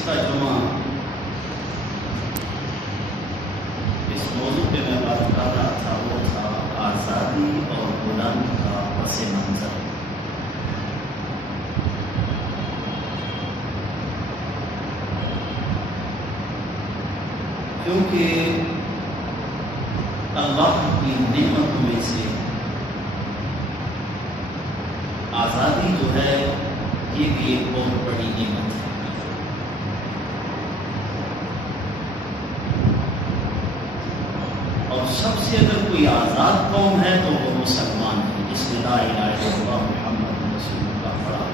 گزشتہ جمعہ اس موضوع پہ میں بات کر رہا تھا، وہ تھا آزادی اور غلامی کا پس منظر۔ کیونکہ اللہ کی نعمتوں میں سے آزادی جو ہے یہ بھی ایک بہت بڑی نعمت ہے۔ اور سب سے اگر کوئی آزاد قوم ہے تو وہ مسلمان ہے، جس نے لا الہ الا اللہ محمد رسول اللہ پڑھا۔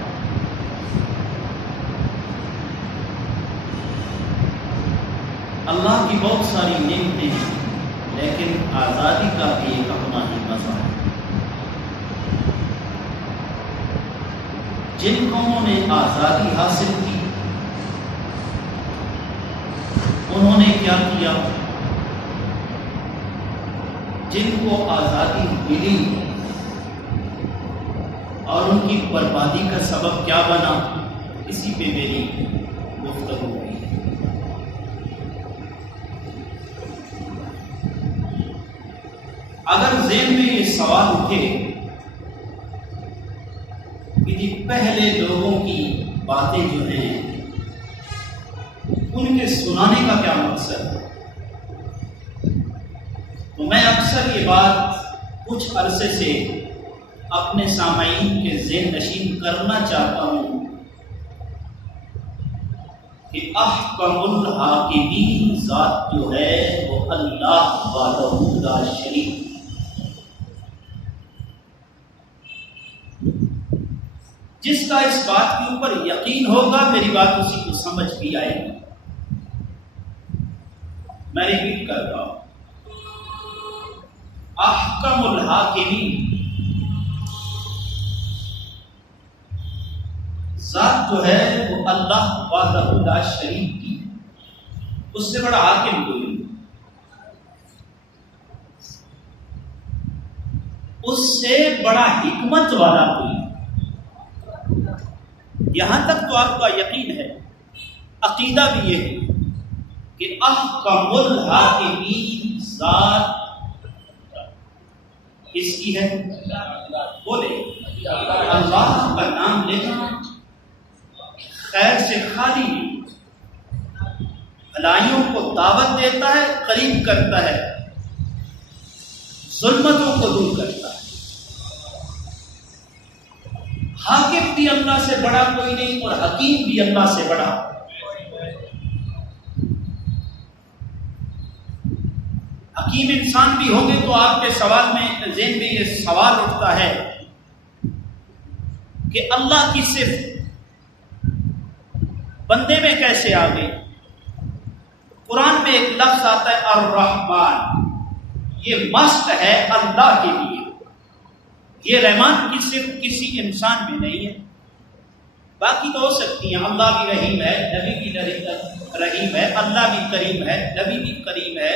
اللہ کی بہت ساری نعمتیں ہیں، لیکن آزادی کا بھی ایک اپنا ہی مزہ ہے۔ جن قوموں نے آزادی حاصل کی انہوں نے کیا کیا؟ جن کو آزادی ملی اور ان کی بربادی کا سبب کیا بنا، اسی پہ میری گفتگو ہوئی۔ اگر ذہن میں یہ سوال اٹھے کہ جی پہلے لوگوں کی باتیں جو ہیں ان کے سنانے کا کیا مقصد ہے، تو میں اکثر یہ بات کچھ عرصے سے اپنے سامعین کے ذہن نشین کرنا چاہتا ہوں کہ احکم الحاکمین ذات جو ہے وہ اللہ وحدہ لا شریک۔ جس کا اس بات کے اوپر یقین ہوگا میری بات اسی کو سمجھ بھی آئے گی۔ میں ریپیٹ کر رہا ہوں، احکم الحاکمین ذات جو ہے وہ اللہ وحدہ لا شریک کی، اس سے بڑا حاکم کوئی نہیں، اس سے بڑا حکمت والا کوئی نہیں۔ یہاں تک تو آپ کا یقین ہے، عقیدہ بھی یہ ہے کہ احکم الحاکمین ذات کس کی ہے؟ بولے اللہ کا نام لینا خیر سے خالی نہیں، بھلائیوں کو دعوت دیتا ہے، قریب کرتا ہے، ظلمتوں کو دور کرتا ہے۔ حاکم بھی اللہ سے بڑا کوئی نہیں اور حکیم بھی اللہ سے بڑا۔ حکیم انسان بھی ہوں گے تو آپ کے سوال میں ذہن میں یہ سوال اٹھتا ہے کہ اللہ کی صفت بندے میں کیسے آ گئی؟ قرآن میں ایک لفظ آتا ہے الرحمن، یہ مست ہے اللہ کے لیے۔ یہ رحمان کی صرف کسی انسان میں نہیں ہے، باقی تو ہو سکتی ہیں۔ اللہ بھی رحیم ہے، نبی بھی رحیم ہے، اللہ بھی کریم ہے، نبی بھی کریم ہے،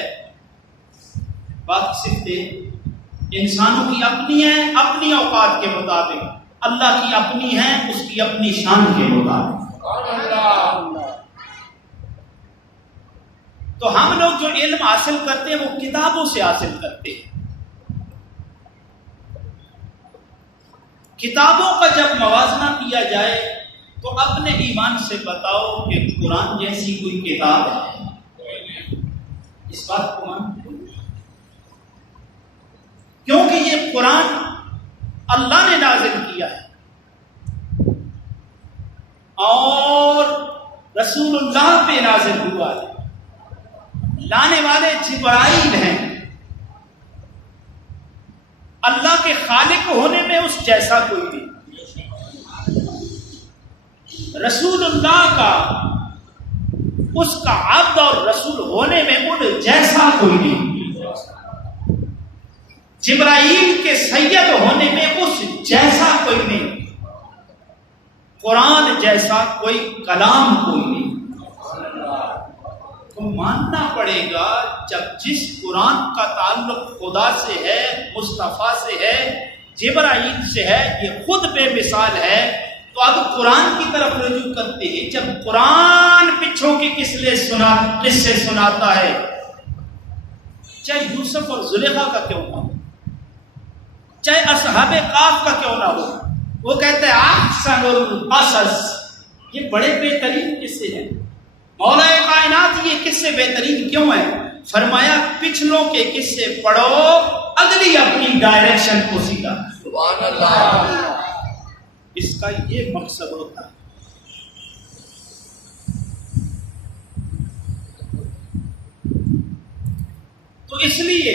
باقی صفتیں انسانوں کی اپنی ہیں اپنی اوقات کے مطابق، اللہ کی اپنی ہیں اس کی اپنی شان کے مطابق۔ تو ہم لوگ جو علم حاصل کرتے ہیں وہ کتابوں سے حاصل کرتے ہیں۔ کتابوں کا جب موازنہ کیا جائے تو اپنے ایمان سے بتاؤ کہ قرآن جیسی کوئی کتاب ہے؟ اس بات کو مانتے ہو؟ کیونکہ یہ قرآن اللہ نے نازل کیا ہے اور رسول اللہ پہ نازل ہوا ہے، لانے والے جبرائیل ہیں۔ اللہ کے خالق ہونے میں اس جیسا کوئی نہیں، رسول اللہ کا اس کا عبد اور رسول ہونے میں ان جیسا کوئی نہیں، جبرائیل کے سید ہونے میں اس جیسا کوئی نہیں، قرآن جیسا کوئی کلام کوئی نہیں۔ تو ماننا پڑے گا جب جس قرآن کا تعلق خدا سے ہے، مصطفیٰ سے ہے، جبرائیل سے ہے، یہ خود بے مثال ہے، تو اب قرآن کی طرف رجوع کرتے ہیں۔ جب قرآن آسان پچھوں کے قصے سناتا ہے، چاہے یوسف اور زلیخا کا کیوں نہ ہو، چاہے اصحاب کہف کا کیوں نہ ہو، وہ کہتے ہیں احسن القصص، یہ بڑے بہترین قصے ہیں۔ مولا کائنات یہ قصے بہترین کیوں ہیں؟ فرمایا پچھلوں کے قصے پڑھو، اگلی اپنی ڈائریکشن کو سیدھا۔ سبحان اللہ، اس کا یہ مقصد ہوتا ہے۔ تو اس لیے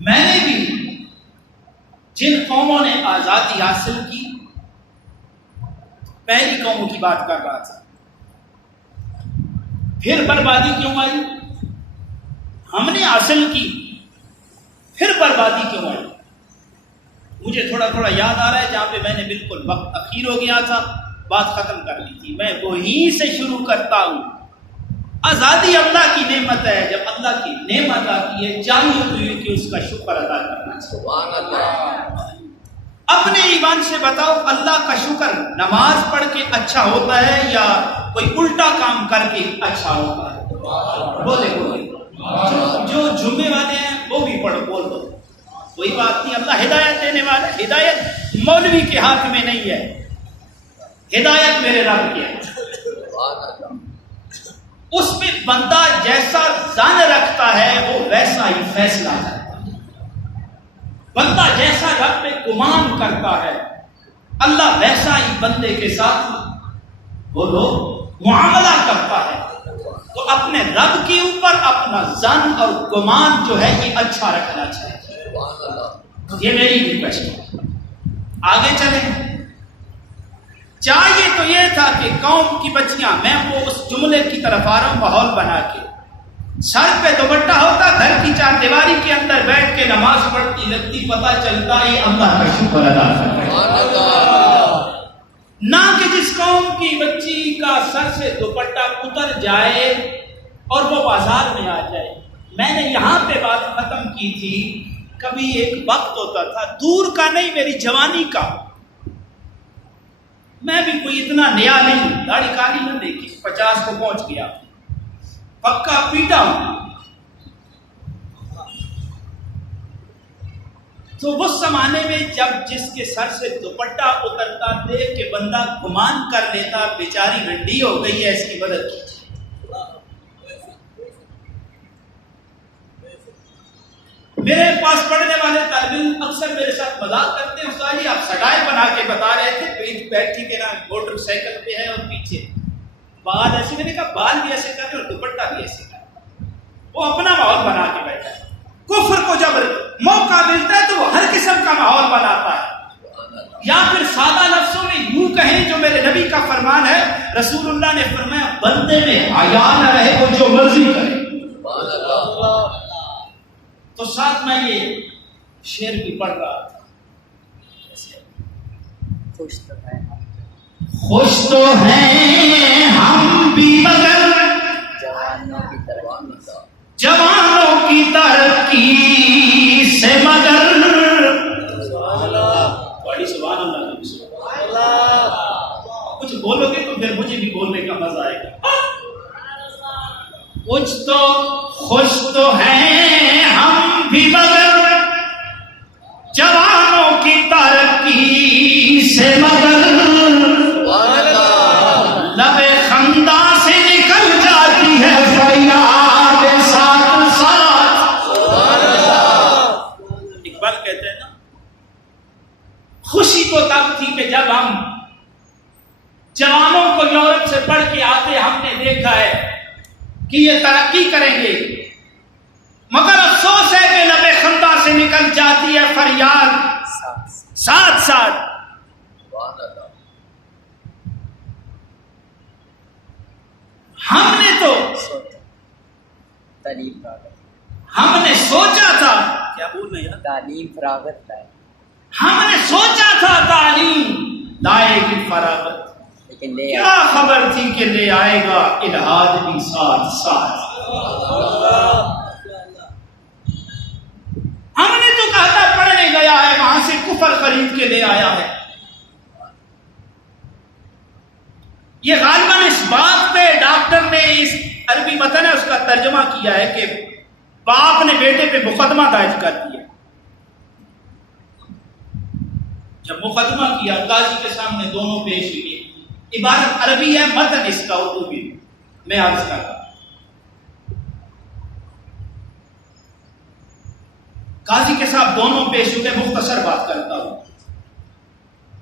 میں نے بھی جن قوموں نے آزادی حاصل کی، پہلی قوموں کی بات کر رہا تھا، پھر بربادی کیوں آئی؟ ہم نے حاصل کی، پھر بربادی کیوں آئی؟ مجھے تھوڑا تھوڑا یاد آ رہا ہے جہاں پہ میں نے بالکل وقت اخیر ہو گیا تھا، بات ختم کر لی تھی، میں وہیں سے شروع کرتا ہوں۔ آزادی اللہ کی نعمت ہے، جب اللہ کی نعمت آتی ہے چاہیے تو یہ کہ اس کا شکر ادا کرنا چاہیے۔ سبحان اللہ، اپنے ایمان سے بتاؤ، اللہ کا شکر نماز پڑھ کے اچھا ہوتا ہے یا کوئی الٹا کام کر کے اچھا ہوتا ہے؟ بولے جو جمعے والے ہیں وہ بھی پڑھو، بول دو، کوئی بات نہیں، اللہ ہدایت دینے والا ہے۔ ہدایت مولوی کے ہاتھ میں نہیں ہے، ہدایت میرے رب کی ہے۔ اس میں بندہ جیسا ظن رکھتا ہے وہ ویسا ہی فیصلہ کرتا ہے، بندہ جیسا رب پہ گمان کرتا ہے اللہ ویسا ہی بندے کے ساتھ بولو معاملہ کرتا ہے۔ تو اپنے رب کے اوپر اپنا ظن اور گمان جو ہے یہ اچھا رکھنا چاہیے، یہ میری ریکویسٹ ہے۔ آگے چلیں، چاہیے تو یہ تھا کہ قوم کی بچیاں، میں وہ اس جملے کی طرف آ رہا ہوں، ماحول بنا کے سر پہ دوپٹہ ہوتا، گھر کی چار دیواری کے اندر بیٹھ کے نماز پڑھتی، لگتی پتہ چلتا یہ اللہ کا شکر ادا کرتا، نہ کہ جس قوم کی بچی کا سر سے دوپٹہ اتر جائے اور وہ بازار میں آ جائے۔ میں نے یہاں پہ بات ختم کی تھی، کبھی ایک وقت ہوتا تھا دور کا نہیں، میری جوانی کا، میں بھی کوئی اتنا نیا نہیں، داڑھی کالی نہ دیکھی، 50 کو پہنچ گیا، پکا پیٹا ہوں۔ تو اس زمانے میں جب جس کے سر سے دوپٹہ اترتا دیکھ کے بندہ گمان کر لیتا بیچاری رنڈی ہو گئی ہے، اس کی مدد کیجیے۔ میرے پاس پڑھنے والے طالب علم اکثر میرے ساتھ مذاق کرتے ہیں، استاد جی آپ سٹائل بنا کے بتا رہے تھے، بیٹھی کے نا موٹر سائیکل پہ ہے اور پیچھے بال ایسے، میں نے کہا بال بھی ایسے کر اور دوپٹہ بھی ایسے کر، وہ اپنا ماحول بنا کے بیٹھا ہے۔ کفر کو جب موقع ملتا ہے تو وہ ہر قسم کا ماحول بناتا ہے، یا پھر سادہ لفظوں میں یوں کہیں جو میرے نبی کا فرمان ہے، رسول اللہ نے فرمایا بندے میں حیا نہ رہے وہ جو مرضی کرے۔ تو ساتھ میں یہ شعر بھی پڑھ رہا تھا، خوش تو ہیں ہم بھی مگر جوانوں کی ترقی سے، مگر بڑی سبحان اللہ، کچھ بولو گے تو پھر مجھے بھی بولنے کا مزہ آئے گا۔ کچھ تو خوش تو ہیں ہم بھی مگر جوانوں کی ترقی سے، مگر لب خندہ سے نکل جاتی ہے فریاد ساتھ ساتھ۔ اقبال کہتے ہیں نا، خوشی تو تب تھی کہ جب ہم جوانوں کو یورپ سے پڑھ کے آتے ہم نے دیکھا ہے کہ یہ ترقی کریں گے، مگر افسوس ہے کہ لب خندہ سے نکل جاتی ہے فریاد ساتھ ساتھ۔ ہم نے تو ہم نے سوچا تھا، کیا بول رہے ہیں، تعلیم فراغت ہے، ہم نے سوچا تھا تعلیم لائے گی فراغت، لیکن لے کیا خبر تھی کہ لے آئے گا الہاد بھی ساتھ ساتھ۔ ہم نے تو کہا تھا پڑھنے گیا ہے، وہاں سے کفر خرید کے لے آیا ہے۔ یہ غالباً اس بات پہ ڈاکٹر نے اس عربی متن ہے اس کا ترجمہ کیا ہے کہ باپ نے بیٹے پہ مقدمہ دائر کر دیا. جب مقدمہ کیا قاضی کے سامنے دونوں پیش ہوئے. عبارت عربی ہے, متن اس کا اردو بھی میں عرض کرتا ہوں. قاضی کے ساتھ دونوں پیش ہوئے. مختصر بات کرتا ہوں.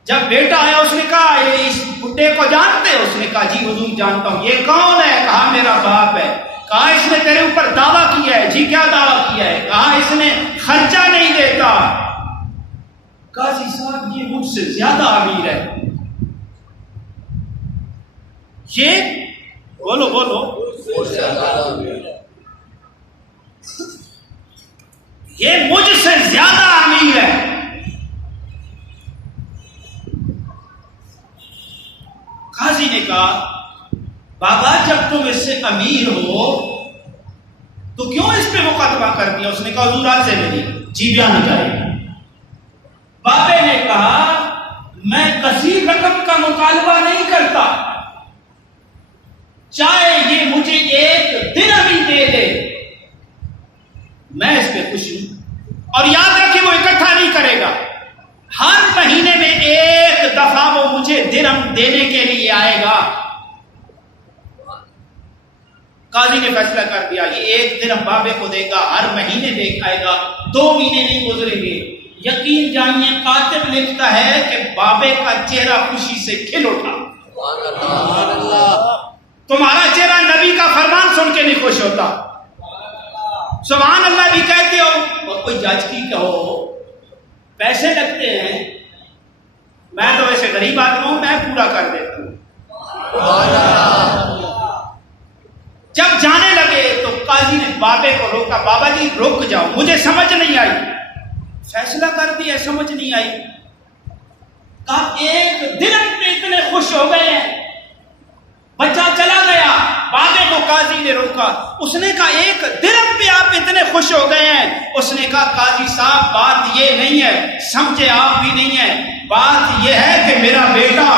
جب بیٹا آیا اس نے کہا اس بڈھے کو جانتے ہو؟ اس نے کہا جی حضور جانتا ہوں. یہ کون ہے؟ کہا میرا باپ ہے. کہا اس نے تیرے اوپر دعویٰ کیا ہے؟ جی کیا دعویٰ کیا ہے؟ کہا اس نے خرچہ نہیں دیتا. قاضی صاحب یہ مجھ سے زیادہ امیر ہے. یہ بولو بولو یہ مجھ سے زیادہ امیر ہے. قاضی نے کہا بابا جب تم اس سے امیر ہو تو کیوں اس پہ مقدمہ کر دیا؟ اس نے کہا حضور آپ سے میری. جی بیان کرے. بابے نے کہا میں کثیر رقم کا مطالبہ نہیں کرتا, چاہے یہ مجھے ایک درہم ہی دے دے میں اس پہ خوش ہوں. اور یاد رکھیں وہ اکٹھا نہیں کرے گا. ہر مہینے میں ایک دفعہ وہ مجھے درہم دینے کے لیے آئے گا. قاضی نے فیصلہ کر دیا یہ ایک درہم بابے کو دے گا, ہر مہینے دے آئے گا, 2 مہینے نہیں گزریں گے. یقین جانیے کاتب لکھتا ہے کہ بابے کا چہرہ خوشی سے کھل اٹھا. تمہارا چہرہ نبی کا فرمان سن کے نہیں خوش ہوتا. سبحان اللہ بھی کہتے ہو. اور کوئی جج کی کہو پیسے لگتے ہیں, میں تو ویسے غریب آدمی ہوں, میں پورا کر دیتا ہوں. جب جانے لگے تو قاضی نے بابے کو روکا. بابا جی رک جاؤ, مجھے سمجھ نہیں آئی. فیصلہ کر دیا, سمجھ نہیں آئی. کہا ایک درہم پہ اتنے خوش ہو گئے ہیں. بچہ چلا گیا, بابے کو قاضی نے روکا. اس نے کہا ایک درہم پہ آپ اتنے خوش ہو گئے ہیں. اس نے کہا قاضی صاحب بات یہ نہیں ہے, سمجھے آپ بھی نہیں ہے. بات یہ ہے کہ میرا بیٹا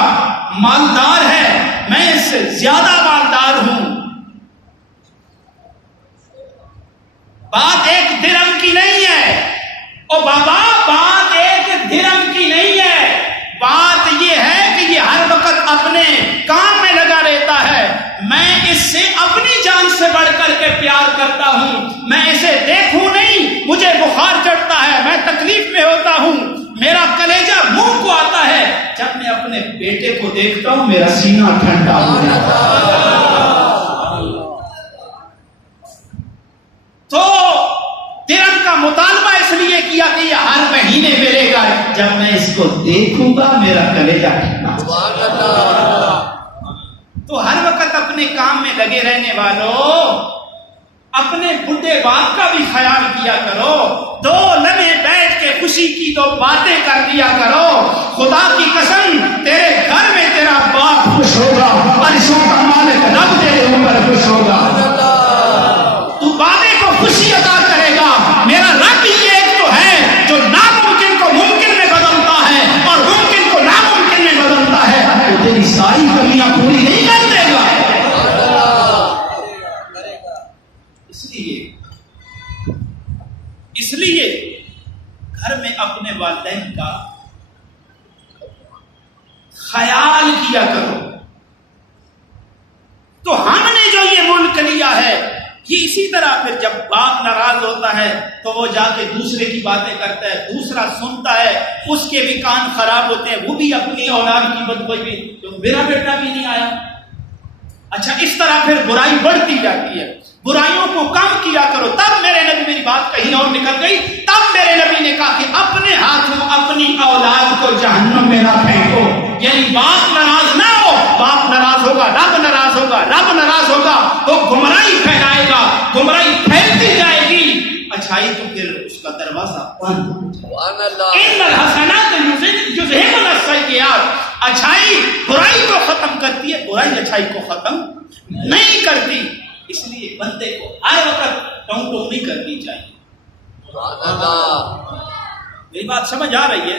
مالدار ہے, میں اس سے زیادہ مالدار ہوں. بات ایک درہم کی نہیں ہے. او بابا بات ایک درہم کی نہیں ہے. بات یہ ہے کہ یہ ہر وقت اپنے کام میں لگا رہتا ہے. میں اس سے اپنی جان سے بڑھ کر کے پیار کرتا ہوں. میں اسے دیکھوں نہیں مجھے بخار چڑھتا ہے, میں تکلیف میں ہوتا ہوں, میرا کلیجہ منہ کو آتا ہے. جب میں اپنے بیٹے کو دیکھتا ہوں میرا سینہ ٹھنڈا ہو جاتا ہے. تو درہم کا مطالبہ اس لیے کیا کہ یہ ہر مہینے ملے گا. جب میں اس کو دیکھوں گا میرا کلیجہ ٹھنڈا ہو جائے گا. تو ہر وقت اپنے کام میں لگے رہنے والوں اپنے بڈھے باپ کا بھی خیال کیا کرو. 2 لمحے بیٹھ کے خوشی کی 2 باتیں کر دیا کرو. خدا کی قسم تیرے گھر میں تیرا باپ خوش ہوگا اور اس کا مالک رب تیرے اوپر خوش ہوگا. تو بابے کو خوشی عطا کرے گا. میرا رب ہی ایک تو ہے جو ناممکن کو ممکن میں بدلتا ہے اور ممکن کو ناممکن میں بدلتا ہے. وہ تیری ساری کمیاں پوری نہیں کر دے گا. اس لیے گھر میں اپنے والدین کا خیال کیا کرو. تو ہم نے جو یہ ملک لیا ہے یہ اسی طرح پھر جب باپ ناراض ہوتا ہے تو وہ جا کے دوسرے کی باتیں کرتا ہے, دوسرا سنتا ہے, اس کے بھی کان خراب ہوتے ہیں, وہ بھی اپنی اولاد کی بدگوئی بھی, تو میرا بیٹا بھی نہیں آیا. اچھا اس طرح پھر برائی بڑھتی جاتی ہے. برائیوں کو کم کیا کرو. تب میرے نبی, میری بات کہیں اور نکل گئی, تب میرے نبی نے کہا کہ اپنے ہاتھوں اپنی اولاد کو جہنم میں نہ پھینکو. یعنی باپ ناراض نہ ہو, باپ ناراض ہوگا رب ناراض ہوگا, رب ناراض ہوگا تو گمراہی پھیلائے گا, گمراہی پھیلتی جائے گی. اچھائی تو پھر اس کا دروازہ بند ہو جائے گا. ان الحسنات یذہبن السیئات. اچھائی برائی کو ختم کرتی ہے, برائی اچھائی کو ختم نہیں کرتی. اس لیے بندے کو ہر وقت ٹوں ٹوں نہیں کرنی چاہیے. میری بات سمجھ آ رہی ہے؟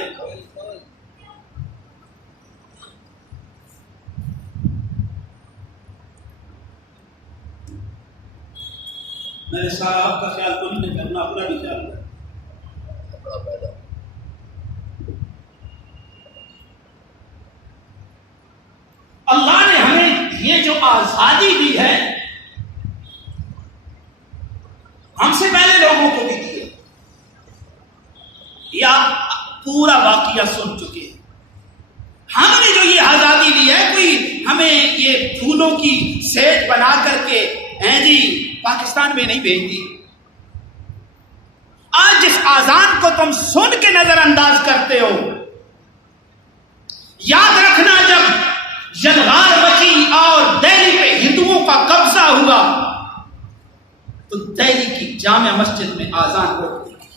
میں نے سارا آپ کا خیال تو نہیں کرنا، اپنا بھی خیال رکھنا۔ اللہ نے ہمیں یہ جو آزادی دی ہے ہم سے پہلے لوگوں کو بھی دی ہے، یہ آپ پورا واقعہ سن چکے ہیں۔ ہم نے جو یہ آزادی دی ہے، کوئی ہمیں یہ پھولوں کی سیٹ بنا کر کے جی پاکستان میں نہیں بھیج دی۔ آج جس آزان کو تم سن کے نظر انداز کرتے ہو، یاد رکھنا جب یلغار مچی اور دہلی پہ ہندوؤں کا قبضہ ہوا تو دہلی کی جامع مسجد میں آزان روک دی گئی۔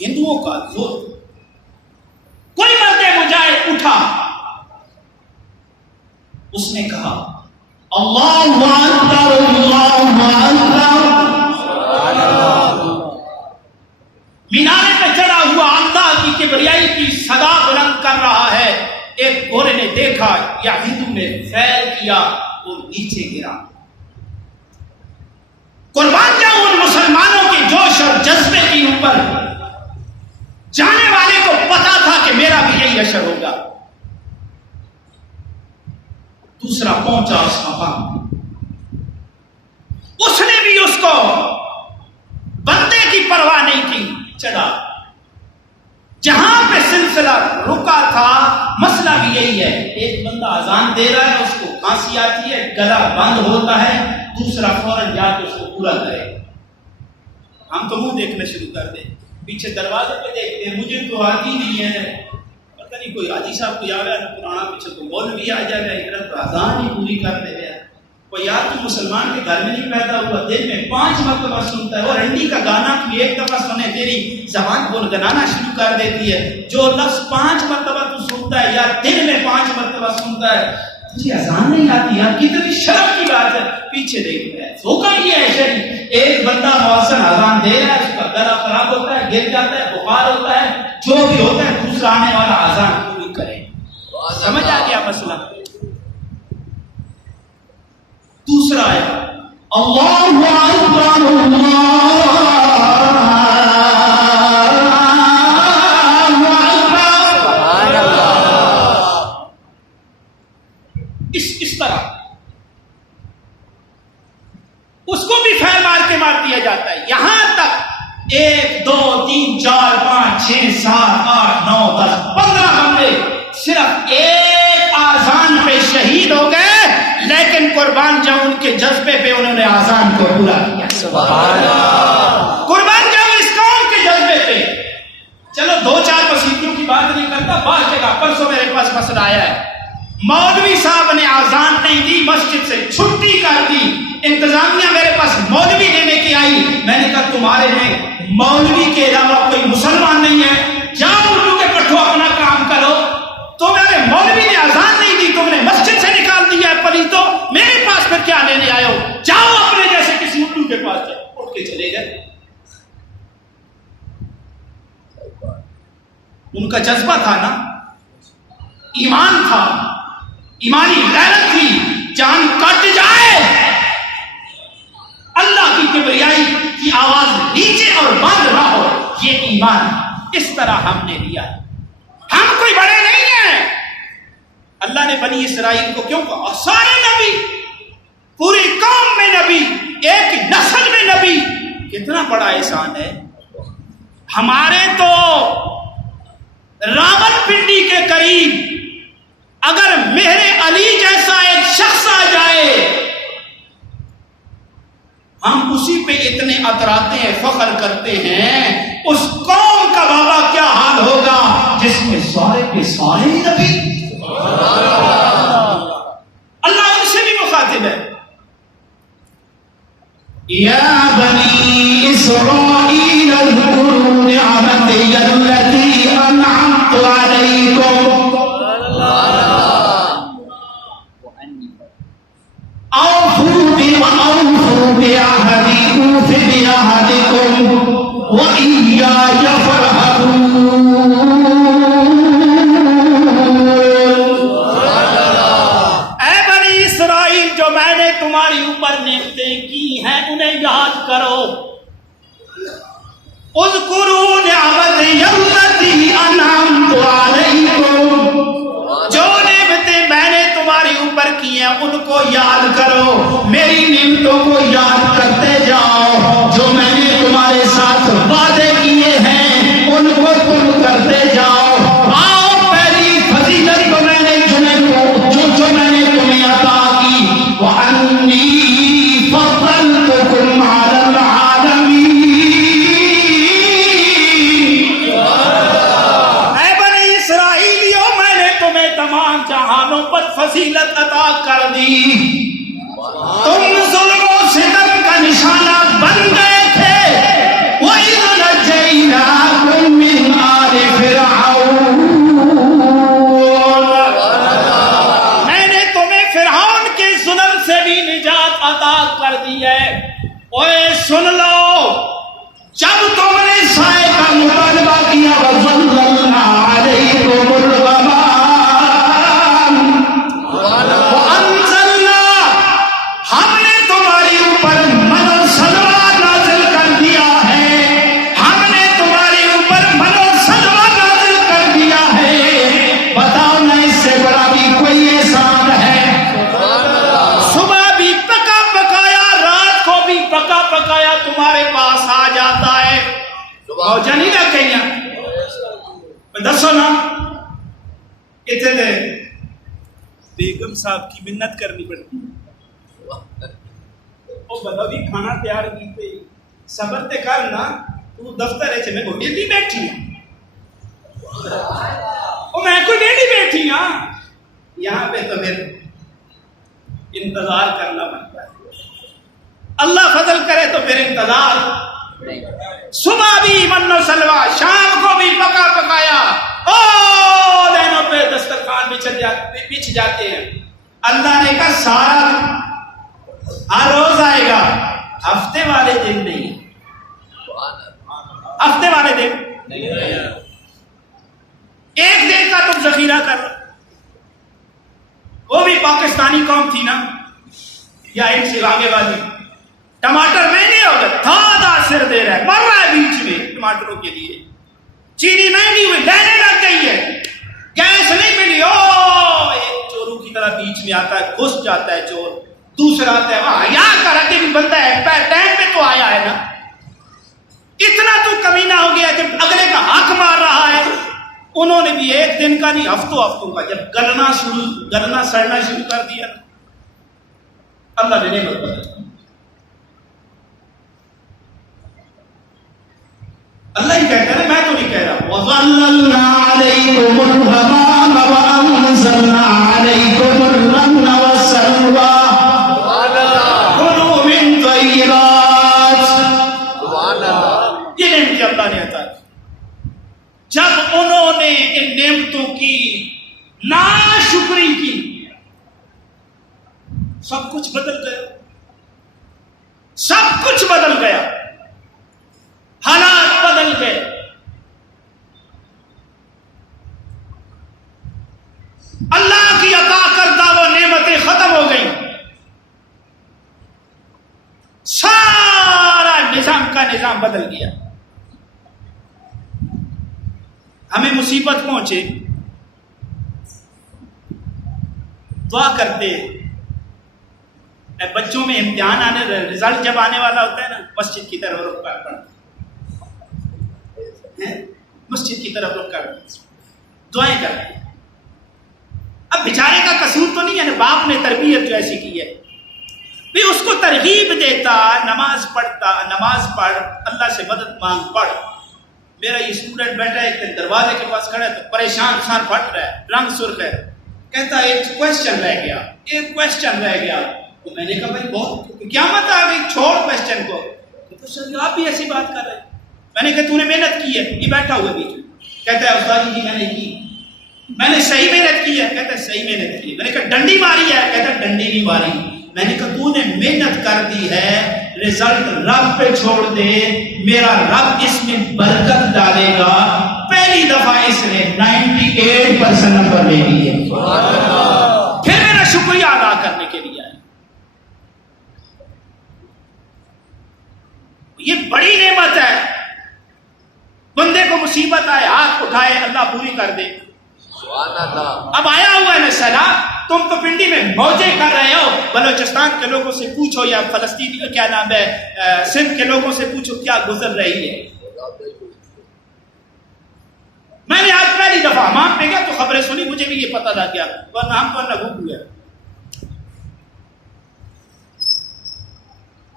ہندوؤں کا زور، کوئی مرد مجاہد اٹھا، اس نے کہا اللہ اکبر اللہ اکبر، مینارے پہ چڑھا ہوا اللہ کی کبریائی کی صدا بلند کر رہا ہے۔ ایک گورے نے دیکھا یا ہندو نے فیل کیا، وہ نیچے گرا۔ قربان جاؤں ان مسلمانوں کے جوش اور جذبے کے اوپر، جانے والے کو پتا تھا کہ میرا بھی یہی اشر ہوگا۔ دوسرا پہنچا اس مقام، اس نے بھی اس کو بندے کی پرواہ نہیں کی، چڑھا۔ جہاں پہ سلسلہ رکا تھا مسئلہ بھی یہی ہے، ایک بندہ اذان دے رہا ہے، اس کو کھانسی آتی ہے، گلا بند ہوتا ہے، دوسرا فوراً جا کے اس کو پورا کرے۔ ہم تو منہ دیکھنا شروع کر دیں، پیچھے دروازے پہ دیکھتے ہیں، مجھے تو آتی نہیں ہے، پتہ نہیں کوئی حاجی صاحب کو آ گیا پرانا، پیچھے کو مولوی آ جائے گا، ادھر تو اذان ہی پوری کر دے گا۔ کوئی یار تو مسلمان کے گھر میں نہیں پیدا ہوا، دن میں 5 مرتبہ سنتا ہے، اور ہنڈی کا گانا بھی ایک دفعہ سنے تیری زبان گنگنانا شروع کر دیتی ہے۔ جو لفظ 5 مرتبہ تو سنتا ہے یا دن میں 5 مرتبہ سنتا ہے، تجھے اذان نہیں آتی یار، کتنی شرم کی بات ہے۔ پیچھے دیکھتا ہے، دھوکہ یہ ہے شریف، ایک بندہ مؤذن اذان دے رہا ہے، اس کا گلا خراب ہوتا ہے، گر جاتا ہے، بخار ہوتا ہے، جو بھی ہوتا ہے، دوسرا آنے والا اذان پوری کرے۔ سمجھ آ گیا مسئلہ؟ دوسرا ہے اللہ اکبر اللہ اکبر، اس طرح اس کو بھی پھیل مار کے مار دیا جاتا ہے، یہاں تک 1 2 3 4 5 6 7 8 9 10 15 بندے صرف ایک آزان پہ شہید ہو گئے، لیکن قربان جاؤں ان کے جذبے پہ انہوں نے آزان کو پورا کیا۔ سبحان اللہ، قربان جاؤں اس قوم کے جذبے پہ۔ چلو 2-4 مسیحیوں کی بات نہیں کرتا، بعض جگہ پرسوں میرے پاس مسئلہ آیا ہے، مولوی صاحب نے آزان نہیں دی، مسجد سے چھٹی کر دی، انتظامیہ میرے پاس مولوی لینے کی آئی، میں نے کہا تمہارے میں مولوی کے علاوہ کوئی مسلمان نہیں ہے، جاؤ اردو کے پٹھو اپنا کام کرو۔ تمہارے مولوی نے آزان نہیں دی، تم نے مسجد سے نکال دیا ہے پلیتو، میرے پاس پھر کیا لینے آئے ہو؟ جاؤ اپنے جیسے کسی اردو کے پاس جاؤ۔ اٹھ کے چلے گئے۔ ان کا جذبہ تھا نا، ایمان تھا، ایمانی غیرت تھی، جان کٹ جائے اللہ کی کبریائی کی آواز نیچے اور بند نہ ہو، یہ ایمان اس طرح ہم نے لیا۔ ہم کوئی بڑے نہیں ہیں، اللہ نے بنی اسرائیل کو کیوں کہا؟ سارے نبی، پوری قوم میں نبی، ایک نسل میں نبی، کتنا بڑا احسان ہے۔ ہمارے تو راول پنڈی کے قریب اگر مہر علی جیسا ایک شخص آ جائے، ہم اسی پہ اتنے اتراتے ہیں، فخر کرتے ہیں، اس قوم کا بابا کیا حال ہوگا جس میں سارے کے سارے نبی۔ اللہ ان سے بھی مخاطب ہے، یا بنی اسرائیل اذکروا نعمتی التی انعمت علیکم اوفوا بعہدی اوف بعہدکم وإیایا فارہبون۔ اے بنی اسرائیل، جو میں نے تم تمہاری اوپر نعمتیں کی ہیں انہیں یاد کرو. اذکروا نعمتی التی انعمت علیکم، جو نعمتیں میں نے تمہاری اوپر کی ہیں ان کو یاد کرو. میری نعمتوں کو یاد کرتے جاؤ. جو میں نے تمہارے ساتھ وعدے کیے ہیں ان کو تم کرتے جاؤ. آؤ پہلی فضیلت تو میں نے جو میں نے تمہیں عطا کی، وَأَنِّي فَضَّلْتُكُمْ عَلَى الْعَالَمِينَ. اے بنی اسرائیلیوں، میں نے تمہیں تمام جہانوں پر فضیلت عطا کر دی. تم ظلم و ستم کا نشانہ بن گئے تھے. وَإِذْ نَجَّيْنَاكُم مِّنْ آلِ فِرْعَوْنَ، میں نے تمہیں فرعون کے ظلم سے بھی نجات عطا کر دی ہے. اوے سن لو، جب تم نے سائے کا مطالبہ کیا وَظَلَّلْنَا عَلَيْكُمُ الْغَمَامَ وَأَنزَلْنَا، ہم نے تمہاری اوپر من و سلوہ نازل کر دیا ہے. ہم نے تمہارے اوپر من و سلوہ نازل کر دیا ہے. بتاؤ نا اس سے بڑا بھی کوئی احسان ہے؟ صبح بھی پکا پکایا، رات کو بھی پکا پکایا تمہارے پاس آ جاتا ہے. موجہ نہیں لگ گئی ہیں؟ دسو نا، اتنے بیگم صاحب کی منت کرنی پڑتی ہے. وہ بدوی کھانا تیار کی تھی، صبر تے کرنا، تو دفتر ہے میں کو ویلی بیٹھی ہوں. وہ میں کوئی ویلی بیٹھی ہاں. یہاں پہ تو پھر انتظار کرنا پڑتا ہے. اللہ فضل کرے تو پھر انتظار. صبح بھی من و سلوہ، شام کو بھی پکا پکایا. او دینوں پہ دسترخوان بچھ جاتے ہیں. اللہ نے کہا سارا ہر روز آئے گا، ہفتے والے دن نہیں. ہفتے والے دن ایک دن کا تم ذخیرہ کر. وہ بھی پاکستانی قوم تھی نا، یا ان سے آگے والی. ٹماٹر مہنگے ہو گئے، تھوڑا سر دے رہا ہے، مر رہا ہے بیچ میں ٹماٹروں کے لیے. چینی مہنگی ہوئی، لینے لگ گئی ہے. گیس نہیں ملی، ایک چوروں کی طرح بیچ میں آتا ہے، گھس جاتا ہے چور. دوسرا آتا ہے وہاں یا کر کے بھی بنتا ہے، ٹائم پہ تو آیا ہے نا. اتنا تو کمینہ ہو گیا جب اگلے کا حق مار رہا ہے. انہوں نے بھی ایک دن کا نہیں، ہفتوں کا جب گلنا سڑنا شروع کر دیا، اللہ نے نعمت بدل. اللہ ہی کہتا ہے، میں تو نہیں کہہ رہا. وَظَلَّلْنَا عَلَيْكُمُ الْغَمَامَ وَأَنزَلْنَا عَلَيْكُمُ الْمَنَّ وَالسَّلْوَىٰ كُلُوا مِن طَيِّبَاتِ. یہ نعمت اللہ نے عطا کی. جب انہوں نے ان نعمتوں کی ناشکری کی، سب کچھ بدل گیا. سب کچھ بدل گیا، حالات بدل گئے. اللہ کی عطا کردہ وہ نعمتیں ختم ہو گئیں. سارا نظام کا نظام بدل گیا. ہمیں مصیبت پہنچے، دعا کرتے. بچوں میں امتحان آنے، رزلٹ جب آنے والا ہوتا ہے نا، مسجد کی طرف رخ کر پڑھتے، مسجد کی طرف رخ کر دعائیں کرتے. اب بیچارے کا قصور تو نہیں ہے نا، باپ نے تربیت جو ایسی کی ہے، بھی اس کو ترغیب دیتا، نماز پڑھتا، نماز پڑھ، اللہ سے مدد مانگ، پڑھ. میرا یہ اسٹوڈنٹ بیٹھا ہے ایک دروازے کے پاس کھڑا ہے تو پریشان خان پھٹ رہا ہے، رنگ سرخ ہے. کہتا ایک کوشچن رہ گیا. تو میں نے کہا بھائی بہت قیامت آ گئی، چھوڑ کوشچن کو. تو سر آپ بھی ایسی بات کر رہے ہیں. میں نے کہا تو نے محنت کی ہے، یہ بیٹھا ہوا بیچ میں. کہتا ہے استاد جی میں نے کی. میں نے صحیح محنت کی ہے. کہتا ہے صحیح محنت کی ہے. میں نے کہا ڈنڈی ماری ہے. کہتا ہے ڈنڈی نہیں ماری. میں نے کہا تو نے محنت کر دی ہے، رزلٹ رب پہ چھوڑ دے، میرا رب اس میں برکت ڈالے گا. پہلی دفعہ اس نے 98% نمبر لے لیے. پھر میرا شکریہ ادا کرنے کے لیے آئے. یہ بڑی نعمت ہے. بندے کو مصیبت آئے ہاتھ اٹھائے اللہ پوری کر دے. اب آیا ہوا ہے نا سیلاب, تم تو پنڈی میں موجیں کر رہے ہو, بلوچستان کے لوگوں سے پوچھو یا فلسطین کیا نام ہے سندھ کے لوگوں سے پوچھو کیا گزر رہی ہے. میں نے آج پہلی دفعہ ہمام پہ گیا تو خبریں سنی, مجھے بھی یہ پتہ لگ گیا, ورنہ ہم پر نہ گھوم گیا.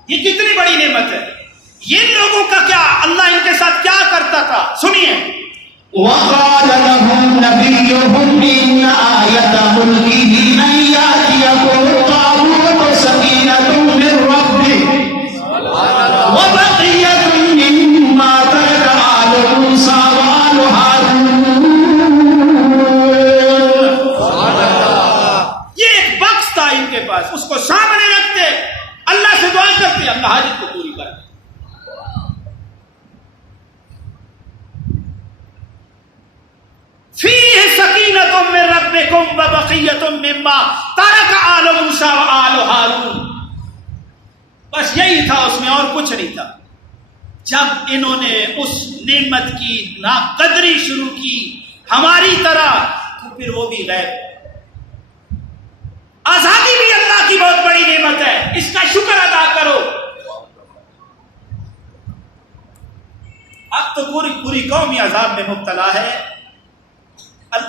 یہ کتنی بڑی نعمت ہے. یہ لوگوں کا کیا اللہ ان کے ساتھ کیا کرتا تھا سنیے. وقال لهم نبيهم إن آية ملكه أن يأتيكم طاغوت سكينة من ربه وبقية مما ترك آل موسى وآل هارون. یہ ایک بکس تھا ان کے پاس, اس کو سامنے رکھتے, اللہ سے دعا کرتے اللہ حاجت کو پوری کر دے. فیہ سکینۃ من ربکم وبقیۃ مما ترک آل موسیٰ وآل ہارون. بس یہی تھا اس میں, اور کچھ نہیں تھا. جب انہوں نے اس نعمت کی ناقدری شروع کی ہماری طرح, تو پھر وہ بھی غیر. آزادی بھی اللہ کی بہت بڑی نعمت ہے, اس کا شکر ادا کرو. اب تو پوری قوم ہی عذاب میں مبتلا ہے.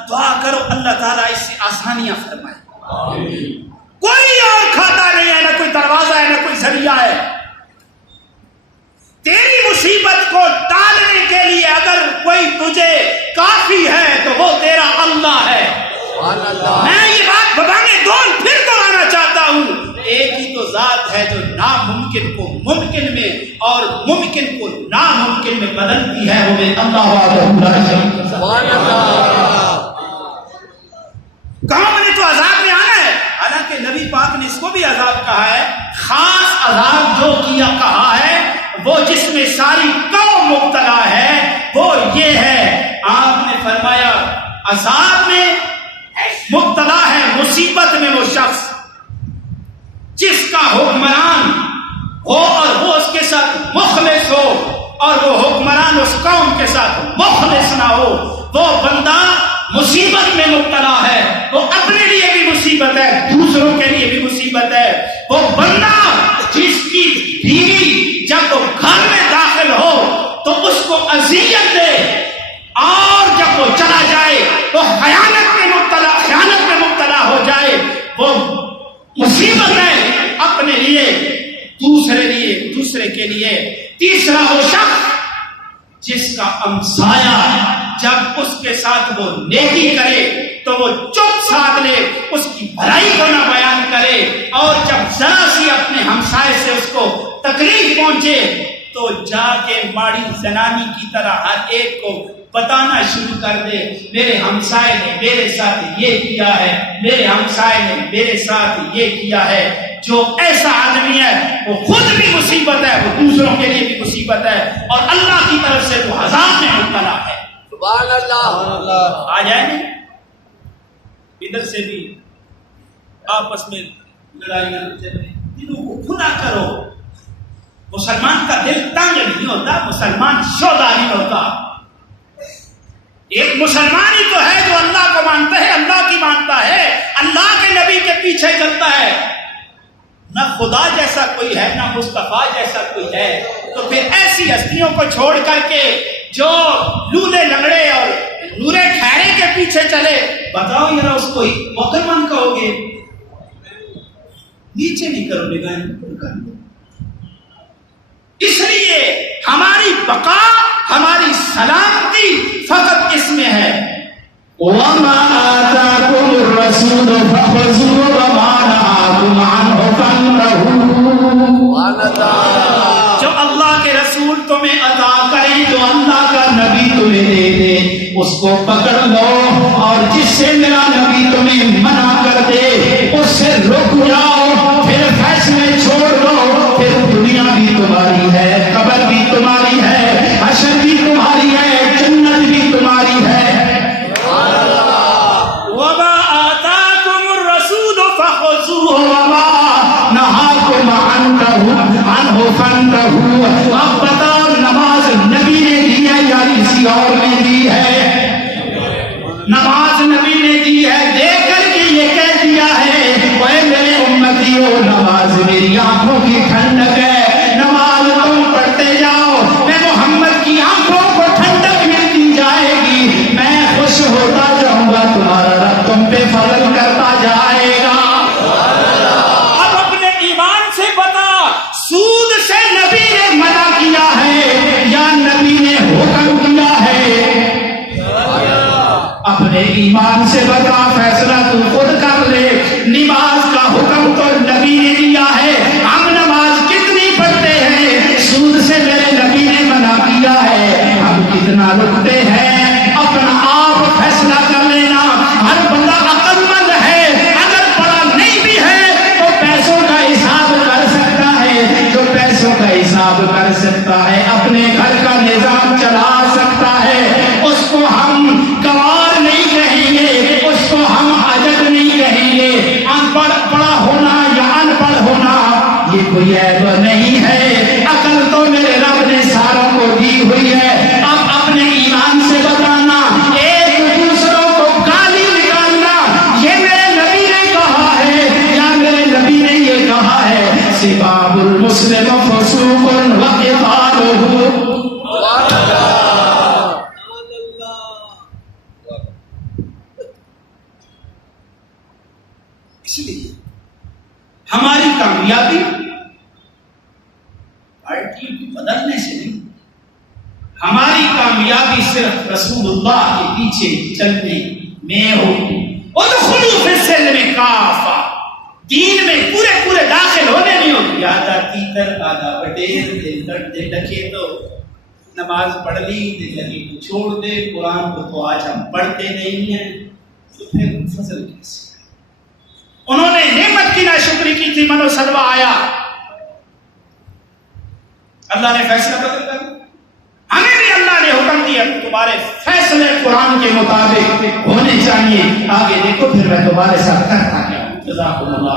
دعا کرو اللہ تعالیٰ اس سے آسانیاں فرمائے. کوئی اور کھاتا نہیں ہے, نہ کوئی دروازہ ہے, نہ کوئی ذریعہ ہے. تیری مصیبت کو ٹالنے کے لیے اگر کوئی تجھے کافی ہے تو وہ تیرا اللہ ہے. میں یہ بات ببانے دول پھر دہرانا چاہتا ہوں, ایک ہی تو ذات ہے جو ناممکن کو ممکن میں اور ممکن کو ناممکن میں بدلتی ہے, وہ اللہ وحدہ لا شریک له. قوم نے تو عذاب میں آنا ہے, حالانکہ نبی پاک نے اس کو بھی عذاب کہا ہے. خاص عذاب جو کیا کہا ہے وہ جس میں ساری قوم مبتلا ہے وہ یہ ہے. آپ نے فرمایا عذاب میں مبتلا ہے, مصیبت میں وہ شخص جس کا حکمران ہو اور وہ اس کے ساتھ مخلص ہو, اور وہ حکمران اس قوم کے ساتھ مخلص نہ ہو. وہ بندہ مصیبت میں مبتلا ہے, وہ اپنے لیے بھی مصیبت ہے, دوسروں کے لیے بھی مصیبت ہے. وہ بندہ جس کی بیوی جب وہ گھر میں داخل ہو تو اس کو اذیت دے, اور جب وہ چلا جائے تو خیانت میں مبتلا ہو جائے, وہ مصیبت ہے اپنے لیے, دوسرے کے لیے. تیسرا وہ شخص جس کا ہمسایہ جب اس کے ساتھ وہ نیکی کرے تو وہ چپ ساتھ لے, اس کی بھلائی کو نہ بیان کرے, اور جب ذرا سی اپنے ہمسائے سے اس کو تکلیف پہنچے تو جا کے ماڑی زنانی کی طرح ہر ایک کو بتانا شروع کر دے, میرے ہمسائے نے میرے ساتھ یہ کیا ہے, میرے ہمسائے نے میرے ساتھ یہ کیا ہے. جو ایسا آدمی ہے وہ خود بھی مصیبت ہے, وہ دوسروں کے لیے بھی مصیبت ہے, اور اللہ کی طرف سے وہ عذاب میں مبتلا ہے. سبحان اللہ. آ جائیں گے ادھر سے بھی آپس میں لڑائیاں, دلوں کو کھلا کرو. مسلمان کا دل تنگ نہیں ہوتا, مسلمان شودا نہیں ہوتا. ایک مسلمان ہی تو ہے جو اللہ کو مانتا ہے, اللہ کی مانتا ہے, اللہ کے نبی کے پیچھے چلتا ہے. نہ خدا جیسا کوئی ہے, نہ مصطفیٰ جیسا کوئی ہے. تو پھر ایسی ہستیوں کو چھوڑ کر کے جو لولے لنگڑے اور نورے کھیرے کے پیچھے چلے, بتاؤ ذرا اس کو مسلمان کہو گے؟ نیچے نہیں کرو نگاہ. اس لیے ہماری بقا, ہماری سلامتی فقط اس میں ہے. وَمَا آتَاكُمُ الرَّسُولُ فَخُذُوهُ وَمَا نَهَاكُمْ عَنْهُ فَانْتَهُوا. جو اللہ کے رسول تمہیں عطا کریں, جو اللہ کا نبی تمہیں دے دے, اس کو پکڑ لو, اور جس سے میرا نبی تمہیں منع کر دے اس سے رک جاؤ. پھر فیصلے چھوڑ دو, پھر دنیا بھی تمہاری ہے, قبر بھی تمہاری ہے, حشر بھی تمہاری ہے, جنت بھی تمہاری ہے. وما آتاكم الرسول فخذوه وما نهاكم عنه فانتهوا. نماز میری آنکھوں کی ٹھنڈک ہے، نماز تم پڑھتے جاؤ، میں محمد کی آنکھوں کو ٹھنڈک ملتی جائے گی، میں خوش ہوتا جاؤں گا، تمہارا رب تم پہ فضل کرتا جائے گا۔ اب اپنے ایمان سے بتا، سود سے نبی نے منع کیا ہے یا نبی نے حکم کیا ہے؟ اپنے ایمان سے بتا، فیصلہ تو خود کر لے۔ نماز کا حکم تو نبی نے دیا ہے، ہم نماز کتنی پڑھتے ہیں؟ سود سے میرے نبی نے منع کیا ہے، ہم کتنا رکتے ہیں؟ اپنا آپ فیصلہ کر لینا۔ ہر بندہ عقل مند ہے، اگر پڑھا نہیں بھی ہے تو پیسوں کا حساب کر سکتا ہے، جو پیسوں کا حساب کر سکتا ہے اپنے گھر کا نظام چلا سکتا ہے، اس کو ہم گوار نہیں کہیں گے، اس کو ہم عجب نہیں کہیں گے۔ ان پڑھ پڑھا ہونا یا ان پڑھ ہونا یہ کوئی عیب نہیں ہے، عقل تو میرے رب نے ساروں کو دی ہوئی ہے۔ اب اپنے ایمان سے بتانا، ایک دوسروں کو گالی نکالنا، یہ میرے نبی نے کہا ہے یا میرے نبی نے یہ کہا ہے؟ سباب المسلم فسوق وقتالہ۔ اس لیے ہماری کامیابی پارٹیوں کو بدلنے سے نہیں، ہماری کامیابی صرف رسول اللہ کے پیچھے چلنے میں ہوگی۔ ادخلوا فی السلم کافہ، دین میں پورے داخل ہونے نہیں ہوگی۔ آدھا تیتر آدھا بٹیر ڈکے تو نماز پڑھ لی دلی کو چھوڑ دے، قرآن کو تو آج ہم پڑھتے نہیں ہیں، تو پھر فضل کیسے؟ انہوں نے نعمت کی ناشکری کی تھی، منو سلوہ آیا، اللہ نے فیصلہ بدل کر، ہمیں بھی اللہ نے حکم دیا تمہارے فیصلے قرآن کے مطابق ہونے چاہیے۔ آگے دیکھو پھر میں تمہارے ساتھ کرتا کیا ہوں۔ جزاکم اللہ۔